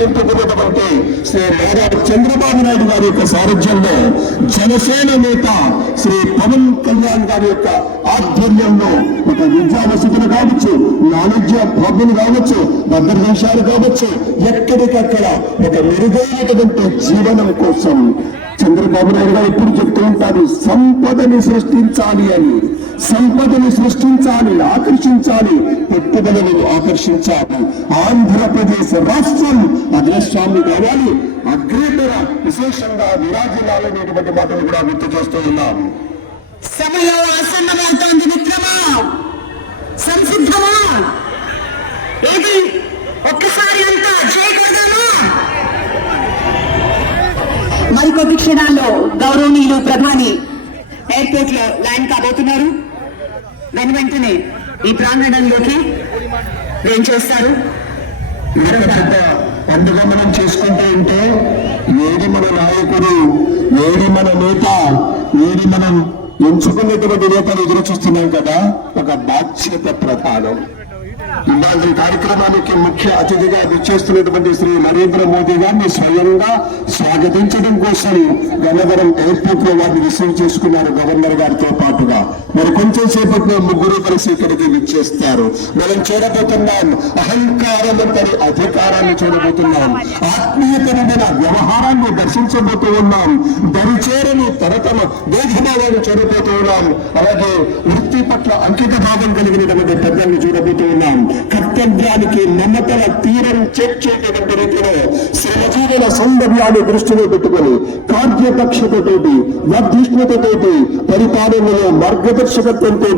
నింపుకున్నటువంటి శ్రీ నారా చంద్రబాబు నాయుడు గారి యొక్క సారథ్యంలో జనసేన నేత శ్రీ పవన్ కళ్యాణ్ గారి యొక్క ఆధ్వర్యంలో ఒక విద్యా వసతులు కావచ్చు వాణిజ్య పబ్బులు కావచ్చు భద్రదేశాలు కావచ్చు ఎక్కడికక్కడ ఒక మెరుగైనటువంటి జీవనం కోసం చంద్రబాబు నాయుడు గారు ఎప్పుడు చెప్తూ ఉంటారు సంపదని సృష్టించాలి అని సంపదని సృష్టించాలి ఆకర్షించాలి పెట్టుబడులను ఆకర్షించాలి. ఆంధ్రప్రదేశ్ రాష్ట్రం అగ్రస్వామి కావాలి. అగ్రేతర విశేషంగా విరాజిల్లాలనేటువంటి మాటలు కూడా గుర్తు చేస్తూ ఉన్నాం. సమయం ఆసన్నమవుతోంది మిత్రమా? మరికొద్ది క్షణాల్లో గౌరవనీయులు ప్రధాని ఎయిర్పోర్ట్లో ల్యాండ్ కాబోతున్నారు. వెను వెంటనే ఈ ప్రాంగణంలోకి ఏం చేస్తారు? ఇంత పండుగ మనం చేసుకుంటూ ఉంటే ఏది మన నాయకుడు ఏది మన నేత ఏది మనం ఎంచుకున్నటువంటి నేతలు ఎదురు చూస్తున్నాం కదా. ఒక బాధ్యత ప్రధానం. ఇవాళ కార్యక్రమానికి ముఖ్య అతిథిగా విచ్చేస్తున్నటువంటి శ్రీ నరేంద్ర మోదీ గారిని స్వయంగా స్వాగతించడం కోసం గన్నవరం ఎయిర్పోర్ట్లో వారిని రిసీవ్ చేసుకున్నారు గవర్నర్ గారితో పాటుగా. మరి కొంచెం సేపట్లో ముగ్గురు కలిసి ఇక్కడికి విచ్చేస్తారు. మనం చూడబోతున్నాం అహంకారమంతరి అధికారాన్ని చూడబోతున్నాం. ఆత్మీయతమైన వ్యవహారాన్ని దర్శించబోతూ ఉన్నాం. దరిచేరని తరతమ భేదభావాన్ని చూడబోతూ ఉన్నాం. అలాగే వృత్తి పట్ల అంకిత భావం కలిగినటువంటి పెద్దల్ని చూడబోతూ ఉన్నాం. కర్తవ్యానికి మమతల తీరం చేర్చేటటువంటి రీతిలో శ్రమజీవన సౌందర్యాన్ని దృష్టిలో పెట్టుకొని కార్యదక్షతతోటి వర్ధిష్ణుతతోటి పరిపాలనలో మార్గదర్శకత్వంతో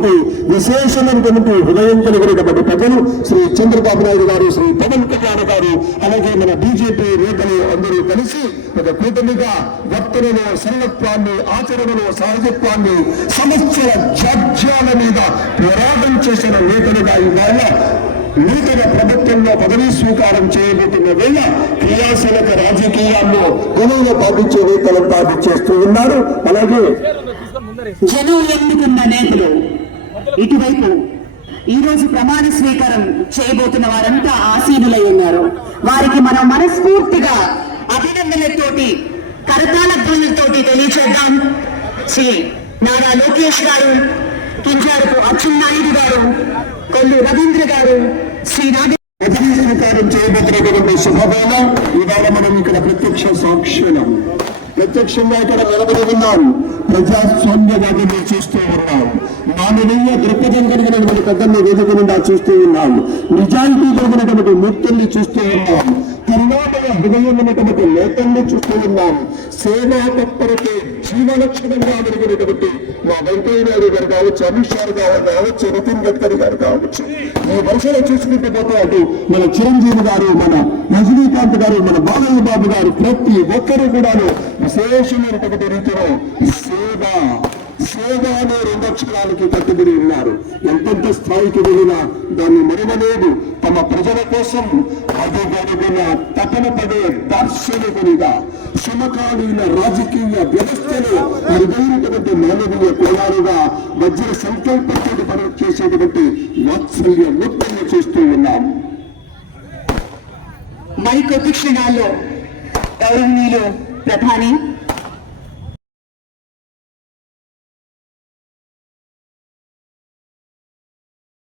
విశేషమైనటువంటి హృదయం కలిగినటువంటి ప్రజలు శ్రీ చంద్రబాబు నాయుడు గారు శ్రీ పవన్ కళ్యాణ్ గారు అలాగే మన బీజేపీ నేతలు అందరూ కలిసి ఒక కూటమిగా వర్తనలో సరళత్వాన్ని ఆచరణలో సహజత్వాన్ని సంవత్సర జాడ్యాల మీద పోరాటం చేసిన నేతలుగా ఇవాళ నూతన ప్రభుత్వంలో పదవీ స్వీకారం చేయబోతున్న వేళ క్రియాశీలక రాజకీయాల్లో గొడవలు పాటించే నేతలంతా చేస్తూ ఉన్నారు. అలాగే జనం ఎన్నుకున్న నేతలు ఇటువైపు ఈ రోజు ప్రమాణ స్వీకారం చేయబోతున్న వారంతా ఆసీనులై ఉన్నారు. వారికి మనం మనస్ఫూర్తిగా అభినందనలతోటి కరతాళ ధ్వనులతోటి తెలియచేద్దాం. శ్రీ నారా లోకేష్ గారు కింజారపు అచ్చెన్నాయుడు గారు కొల్లు రవీంద్ర గారు శ్రీ నాగ పదవీ చేయబోతున్నటువంటి శుభవేళ. ఇవాళ మనం ఇక్కడ ప్రత్యక్ష సాక్షులం. ప్రత్యక్షంగా ఇక్కడ నిలబడి ఉన్నాం. ప్రజాస్వామ్యవాదిని చూస్తూ ఉన్నాం. మానవీయ దృక్పథం కలిగినటువంటి పెద్దల్ని వేదిక నిండా చూస్తూ ఉన్నాం. నిజాయితీ కలిగినటువంటి మూర్తుల్ని చూస్తూ ఉన్నాం. కరుణామయ హృదయం ఉన్నటువంటి నేతల్ని చూస్తూ ఉన్నాం. సేవా తత్పరతే జీవలక్షణంగా కలిగినటువంటి మా వెంకయ్య నాయుడు గారు కావచ్చు అమిత్ షా గారు కావచ్చు నితిన్ గడ్కరీ గారు కావచ్చు ఈ వరుసలో చూసుకుంటూ పోతే అటు మన చిరంజీవి గారు మన రజనీకాంత్ గారు మన బాలయ్య బాబు గారు ప్రతి ఒక్కరు కూడాను విశేషమైనటువంటి రీతిలో సేవ సేవ అనే రెండు అక్షరాలకి కట్టుబడి ఉన్నారు. ఎంతెంత స్థాయికి వెళ్ళినా దాన్ని మరువలేదు. తమ ప్రజల కోసం అడుగడుగున తపన పడే దర్శనకునిగా సమకాలీన రాజకీయ వ్యవస్థలో అరుదైనటువంటి మానవీయ కోణాలుగా వజ్ర సంకల్పంతో పని చేసేటువంటి వాత్సల్య ముట్టని చూస్తూ ఉన్నాం. మరికొద్ది క్షణాల్లో గౌరవనీయులు ప్రధాని